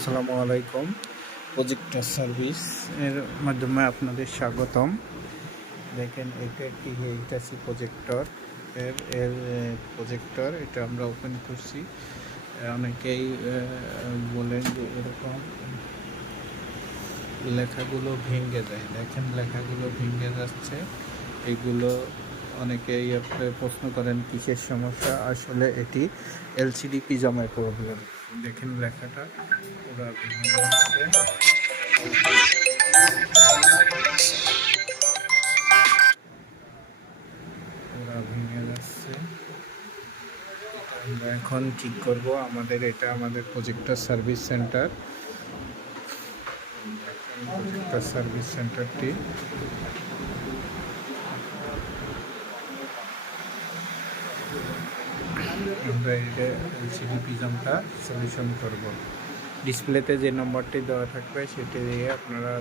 আসসালামু আলাইকুম। Projector service এর মাধ্যমে আপনাদের স্বাগতম। দেখেন, এটা একটি এইচডি প্রজেক্টর এর এর প্রজেক্টর এটা আমরা ওপেন করছি। অনেকেই বলেন যে এরকম লেখাগুলো ভেঙে যায়। দেখেন, লেখাগুলো ভেঙে যাচ্ছে। এগুলো অনেকেই প্রশ্ন করেন, কিসের সমস্যা? আসলে এটি এলসিডি পিজামের প্রবলেম? দেখেন লেখাটা। ওরা পুরো ভেঙে যাচ্ছে। আমরা এখন ঠিক করব আমাদের, এটা আমাদের projector service centre. Projector service সেন্টারটি আমরা এটা এলসিডি পিজমটা সলিউশন করব। ডিসপ্লেতে যে নম্বরটি দেওয়া থাকবে সেটি দিয়ে আপনারা